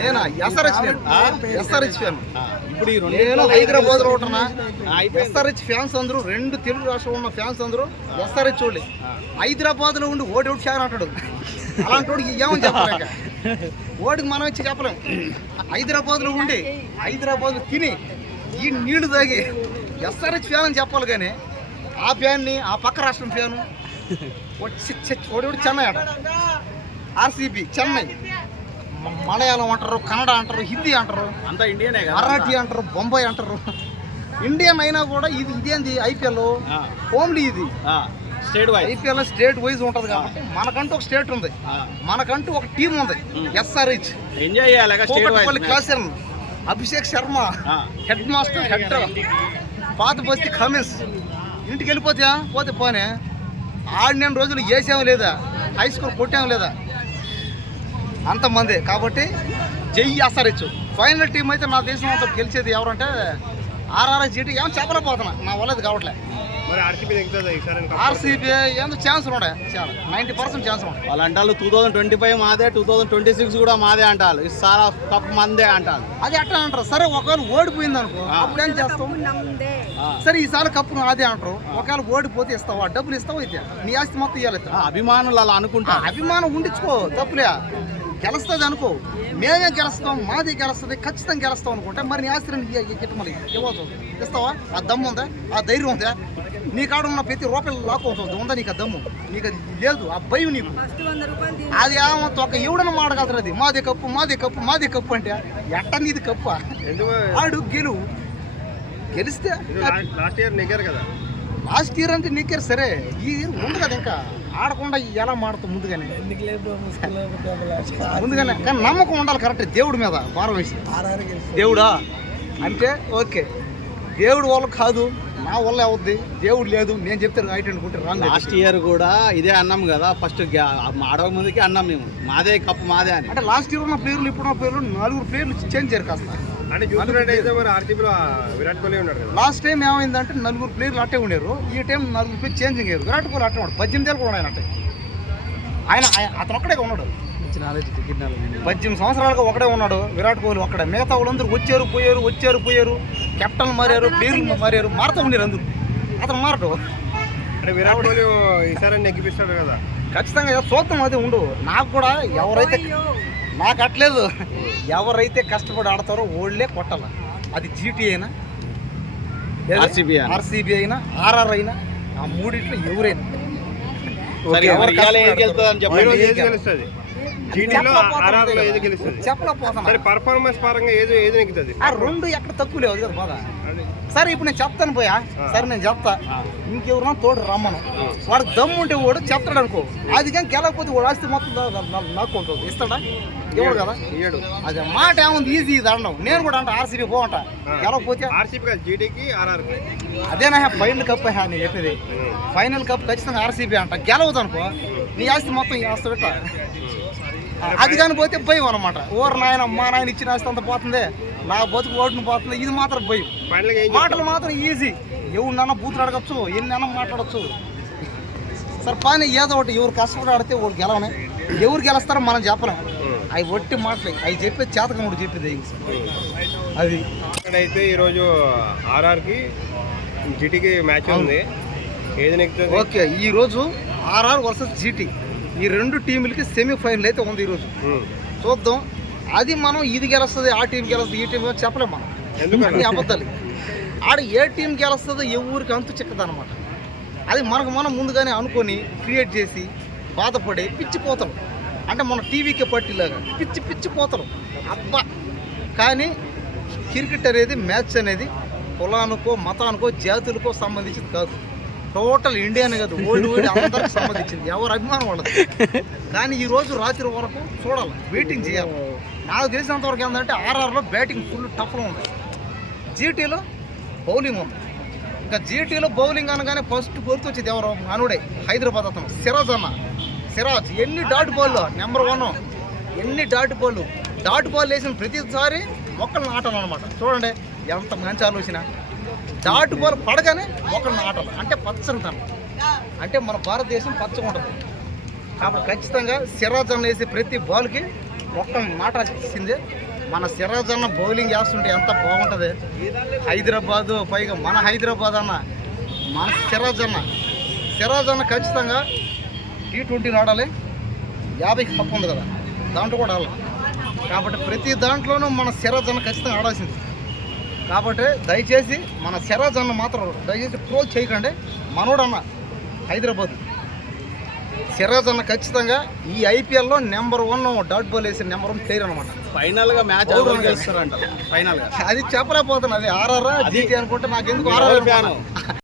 నేను SRH fan. ఇప్పుడు నేను హైదరాబాద్ లో ఉంటున్నా. ఎస్ఆర్హెచ్ ఫ్యాన్స్ అందరూ, రెండు తెలుగు రాష్ట్రంలో ఉన్న ఫ్యాన్స్ అందరూ ఎస్ఆర్హెచ్ వాళ్ళే. హైదరాబాద్ లో ఉండి ఓడి ఫ్యాన్ అంటాడు. అలాంటి వాడికి ఏమని చెప్పలేక ఓడికి మనం ఇచ్చి చెప్పలేం. హైదరాబాద్ లో ఉండి హైదరాబాద్ తిని ఈ నీళ్లు తాగి ఎస్ఆర్హెచ్ ఫ్యాన్ అని చెప్పాలి. కానీ ఆ ఫ్యాన్ని ఆ పక్క రాష్ట్రం ఫ్యాను ఓడి చెన్నై ఆట, ఆర్సీబీ చెన్నై, మలయాళం అంటారు, కన్నడ అంటారు, హిందీ అంటారు, అంతా ఇండియనే, మరాఠీ అంటారు, బొంబాయి అంటారు. ఇండియన్ అయినా కూడా ఇదేంది ఐపీఎల్ ఓన్లీ ఇది state wise. IPL state wise ఉంటుంది కాబట్టి మనకంటూ ఒక స్టేట్ ఉంది, మనకంటూ ఒక టీం ఉంది. ఎస్ఆర్హెచ్ ఎంజాయ్ చేయాలి. క్లాసర్, Abhishek Sharma head master, head పాత బస్తీ కమిన్స్. ఇంటికి వెళ్ళిపోతే పోతే పోనే ఆడిన రోజులు వేసాము లేదా, హై స్కూల్ కొట్టాము లేదా, అంతమంది. కాబట్టి జై ఎస్ఆర్హెచ్. ఫైనల్ టీం అయితే నా దేశం అంతా గెలిచేది ఎవరంటే ఆర్ఆర్ఎస్ జీటీ. ఏమో చెప్పలేకపోతున్నా, నా వల్లది కావట్లే. ఆర్సీబీ ఏందో ఛాన్సులు ఉన్నాయి, చాలా 90% ఛాన్సులు ఉన్నాయి. వాళ్ళు అంటారు 2025 మాదే, 2026 కూడా మాదే అంటారు. ఈ సారా కప్ మందే అంటారు. అది ఎట్లా అంటారు? సరే ఒకవేళ ఓడిపోయింది అనుకో, అప్పుడు ఏం చేస్తావు? సరే ఈసారి కప్పు అదే అంటారు. ఒకవేళ ఓడిపోతే ఇస్తావా? డబ్బులు ఇస్తావు, అయితే నీ ఆస్తి మొత్తం ఇవ్వాలి. అభిమానులు అలా అనుకుంటా. అభిమానం ఉండించుకో, తప్పులే. గెలుస్తుంది అనుకో, మేమే గెలుస్తాం, మాది గెలుస్తుంది, ఖచ్చితంగా గెలుస్తాం అనుకుంటే మరి నీ ఆస్తిని మళ్ళీ ఇవ్వవుతుంది. ఇస్తావా? ఆ దమ్ము ఉందా? ఆ ధైర్యం ఉందా? నీ కాడ ఉన్న ప్రతి రూపాయలు లాక్కోవచ్చు ఉందా? నీకు ఆ దమ్ము నీకు అది లేదు, ఆ భయం నీకు. అది ఏమవుతుంది? ఒక ఎవడన మాడగలరు. అది మాది కప్పు, మాది కప్పు, మాది కప్పు అంటే ఎట్ట నీది కప్పు? ఆడు గెలిస్తే లాస్ట్ ఇయర్ నెగ్గారు కదా. లాస్ట్ ఇయర్ అంటే నెగ్గారు, సరే. ఈ ఇయర్ ఉంది కదా, ఇంకా ఆడకుండా ఎలా మాడుతాం ముందుగానే. కానీ నమ్మకం ఉండాలి కరెక్ట్ దేవుడి మీద భారం వేసి. దేవుడా అంటే ఓకే, దేవుడు వల్ల కాదు, నా వల్ల అవుద్ది. దేవుడు లేదు, నేను చెప్తే రైట్ అనుకుంటే రాంగ్. లాస్ట్ ఇయర్ కూడా ఇదే అన్నాం కదా, ఫస్ట్ ఆడవ ముందుకి అన్నాం మేము, మాదే కప్పు మాదే అని. అంటే లాస్ట్ ఇయర్ ఉన్న ప్లేయర్లు ఇప్పుడున్న ప్లేయర్లు 4 ప్లేయర్లు చేంజ్ చేయరు కాస్త. లాస్ట్ టైం ఏమైందంటే 4 ప్లేయర్లు అట్టే ఉండేరు, ఈ టైం 4 ప్లేయర్ చేంజింగ్ అయ్యారు. విరాట్ కోహ్లీ అట్టే ఉన్నాడు, 18 ఏళ్ళు కూడా ఉన్నాయంటే. అతను ఒక్కడే ఉన్నాడు, 18 సంవత్సరాలుగా ఒకడే ఉన్నాడు విరాట్ కోహ్లీ ఒక్కడే. మిగతా వాళ్ళందరూ వచ్చారు పోయారు, కెప్టెన్ మారారు, ప్లేయర్లు మారారు, మారుతూ ఉండేరు అందరూ. అతను మారడు. అంటే విరాట్ కోహ్లీ ఈసారి నెగ్గిపిస్తాడు కదా, ఖచ్చితంగా చూద్దాం. అది ఉండు. నాకు కూడా ఎవరైతే, నాకు అట్లేదు, ఎవరైతే కష్టపడి ఆడతారో ఓళ్ళే కొట్టాల. అది జీటీ అయినా, ఆర్సీబీ అయినా, ఆర్ఆర్ అయినా, ఆ మూడిట్లో ఎవరైనా పర్ఫార్మెన్స్ పరంగా ఏది నెగ్గుతుంది. ఆ రెండు ఎక్కడ తక్కువ లేవు కదా బాధ. సరే ఇప్పుడు నేను చెప్తాను పోయా, సరే నేను చెప్తా, ఇంకెవరన్నా తోడు రమ్మను. వాడు దమ్ము ఉంటే వాడు చెప్తాడు అనుకో. అది కానీ గెలకపోతే వాడు ఆస్తి మొత్తం నాకుంటుంది. ఇస్తాడా? ఎవడు కదా. అదే మాట ఏముంది, ఈజీ ఇది అనడం. నేను కూడా అంటే ఆర్సీబీ పోవంట, గెలకపోతే అదేనా ఫైనల్ కప్. నేను చెప్పేది ఫైనల్ కప్ ఖచ్చితంగా ఆర్సీబీ అంట. గెలవదు అనుకో, నీ ఆస్తి మొత్తం ఆస్తి పెట్ట. అది కానీ పోతే భయం అనమాట. ఓరు నాయన, మా నాయన ఇచ్చిన ఆస్తి అంత పోతుంది, నా బతుకు ఓటును పోతుంది, ఇది మాత్రం భయం. మాటలు మాత్రం ఈజీ, ఎవరినన్నా బూతులు అడగచ్చు, ఎన్నైనా మాట్లాడచ్చు. సరే పని ఏదో ఒకటి, ఎవరు కష్టపడి ఆడితే ఎవరు గెలవని. ఎవరు గెలుస్తారో మనం చెప్పలేం. అవి ఒట్టి మాటలు, అవి చెప్పేది చేతకం కూడా చెప్పేది అది. అయితే ఈరోజు ఆర్ఆర్కి జీటీకి మ్యాచ్ ఉంది, ఏది నెగ్గుతుంది? ఓకే, ఈరోజు ఆర్ఆర్ వర్సెస్ జీటీ, ఈ రెండు టీములకి సెమీఫైనల్ అయితే ఉంది ఈరోజు. చూద్దాం. అది మనం ఇది గెలుస్తుంది, ఆ టీం గెలుస్తుంది, ఈ టీం చెప్పలేము మనం, ఎందుకంటే అబద్ధాలు. ఆడ ఏ టీం గెలుస్తుందో ఎవరికి అంతు చిక్కదనమాట. అది మనకు మనం ముందుగానే అనుకొని క్రియేట్ చేసి బాధపడి పిచ్చిపోతాం. అంటే మన టీవీకి పట్టిలాగా పిచ్చిపోతాం అబ్బా. కానీ క్రికెట్ అనేది, మ్యాచ్ అనేది కులానికో మతానికో జాతులకో సంబంధించింది కాదు. టోటల్ ఇండియానే కాదు, వరల్డ్ అందరికి సంబంధించింది, ఎవరు అభిమానం వాళ్ళది. కానీ ఈరోజు రాత్రి వరకు చూడాలి, వెయిటింగ్ చేయాలి. నాకు తెలిసినంత వరకు ఏంటంటే ఆర్ఆర్లో బ్యాటింగ్ ఫుల్ టఫ్లో ఉంది, జీటీలో బౌలింగ్ ఉంది. ఇంకా జీటీలో బౌలింగ్ అనగానే ఫస్ట్ గుర్తొచ్చేది ఎవరు? అనుడే, హైదరాబాద్ అతను సిరాజ్. ఎన్ని డాట్ బాల్లో నెంబర్ 1, ఎన్ని డాట్ బాల్ వేసిన ప్రతిసారి మొక్కలు నాటాలి అనమాట. చూడండి ఎంత మంచి ఆలోచన. డాట్ బాల్ పడగానే మొక్కలు నాటాలి అంటే పచ్చనితనం. అంటే మన భారతదేశం పచ్చగా ఉంటుంది కాబట్టి ఖచ్చితంగా సిరాజ్ అన్న వేసే ప్రతి బాల్కి ఒక్క మాట ఇచ్చింది, మన సిరాజ్ అన్న బౌలింగ్ వేస్తుంటే ఎంత బాగుంటుంది. హైదరాబాదు పైగా మన హైదరాబాద్ అన్న, మన సిరాజ్ అన్న ఖచ్చితంగా T20 ఆడాలి. 50 కప్ ఉంది కదా, దాంట్లో కూడా ఆడాలి. కాబట్టి ప్రతి దాంట్లోనూ మన సిరాజ్ అన్న ఖచ్చితంగా ఆడాల్సింది. కాబట్టి దయచేసి మన సిరాజ్ అన్న మాత్రం దయచేసి ట్రోల్ చేయకండి. మనోడు అన్న హైదరాబాద్ సిరాజ్ అన్న ఖచ్చితంగా ఈ ఐపీఎల్లో నెంబర్ 1 డాట్ బాల్ వేసి నెంబర్ 1 ప్లేయర్ అనమాట. ఫైనల్ గా మ్యాచ్ గెలుస్తారంట. ఫైనల్ గా అది చెప్పలేకపోతున్నా, అది ఆర్ఆర్ జీటీ అనుకుంటే నాకు ఎందుకు ఆర్ఆర్